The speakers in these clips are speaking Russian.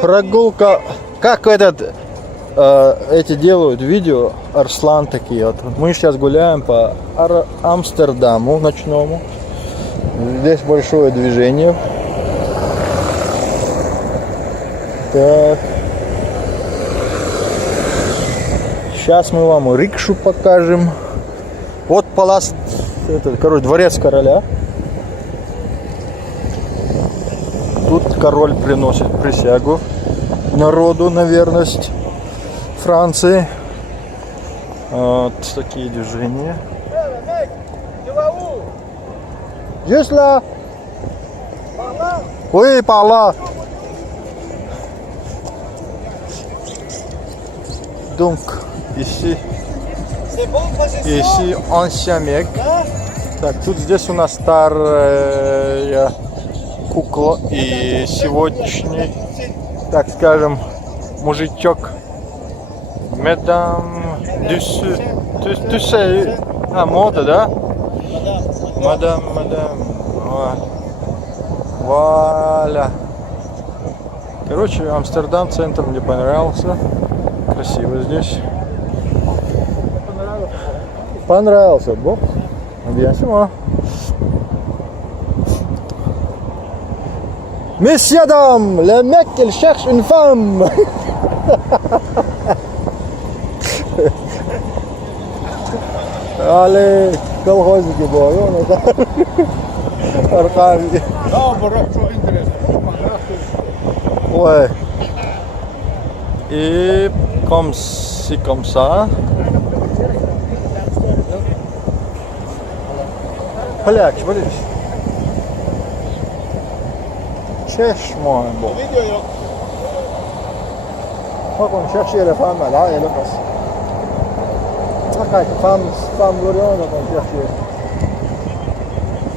Прогулка. Как эти делают видео, Арслан такие вот. Мы сейчас гуляем по Амстердаму ночному. Здесь большое движение. Так. Сейчас мы вам рикшу покажем. Вот палац, дворец короля. Тут король приносит присягу народу на верность Франции. Вот такие движения. Juste là. Oui, par là. Donc, ici ancien мег. Так, тут здесь у нас старая кукла и сегодняшний, так скажем, мужичок. Мадам Дюсю. Tu sais, мода, да? Мадам. Вуаля. Короче, Амстердам, центр мне понравился. Красиво здесь. Понравился, Бог. Bien sûr. Messieurs, dames, le mec, il cherche une femme. Allez, колхозники бывают. Аркадий. Ouais. Et comme ça. Поляк, смотрите. Чешмой был. Bak onu şaşıyla falan var, ha öyle bas. Bak fan görüyor da onu şaşıyor.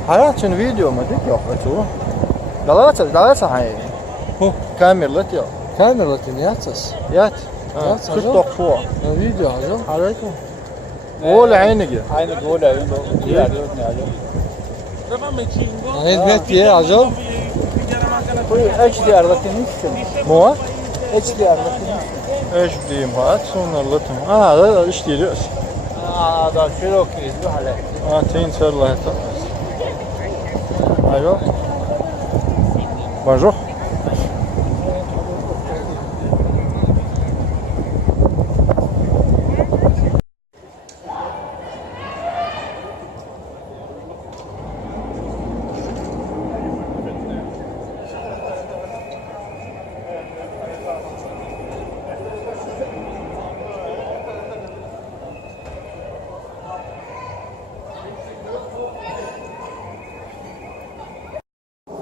Hayat için video mu dik yok açıyor. Dalasa hay. Kamerlat yok. Kamerlat mı yatsız? Yat. Yat. 40 dakika. Video hocam. Aleyküm. Oğul aynı. Aynı gol aynı. Evet diye hocam. HDR bakayım. Mu? HDR bakayım. ايش بدي مهات ونرلتهم هذا ايش تدرس هذا شيروكي يذبح عليه تين سر الله ايوه bonjour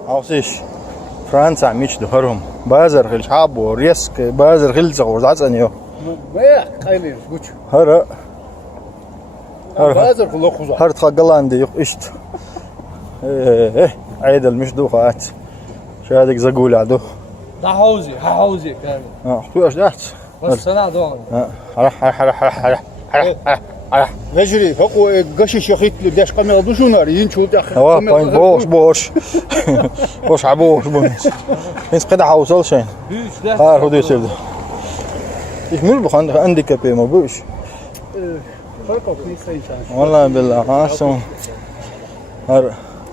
Ausich Franța mici de hărâm. Bazar hil habu riesc bazar hil zăurzați eu. Băia, qaylir, guç. Hără. Bazar kullu xuza. هر تخجلان دي قشط. عيد المش دوخات. شادك زقول عدو. Da hauzi كامل. تو ايش دحت؟ بس سنة دور. راح Vecri, bak o gaşı şahitli deş kamera duşunar, yin çulda. باين بوش عبوش بوش بس قدع وصل شين Büyük de. ها خذوا يسير ايش مو بخند عندي كابي ما بوش والله بالله ها سون هر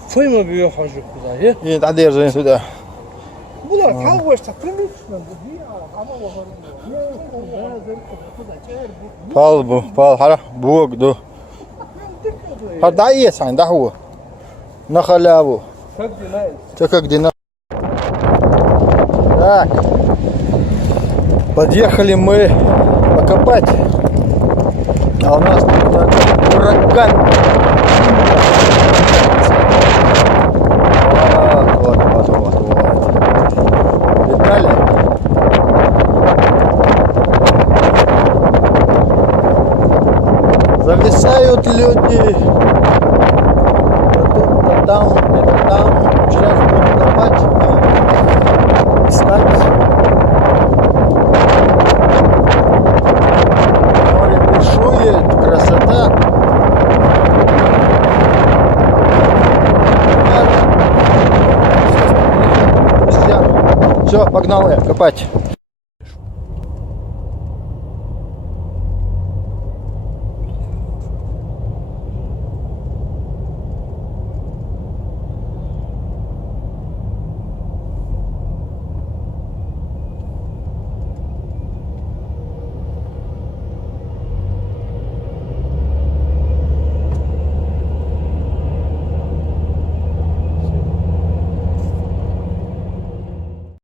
Fıyma büyük hacı kuzayı. يتعدي زين سودا Bunlar kalmış takılmış. بال حرا بوق دو هر دعيه سان ده هو نخلابو تكك دينا так подъехали мы покопать а у нас тут ураган вот детали зависают люди то там, где-то там. Сейчас будем копать, искать. Море бушует, красота. Все, погнали копать.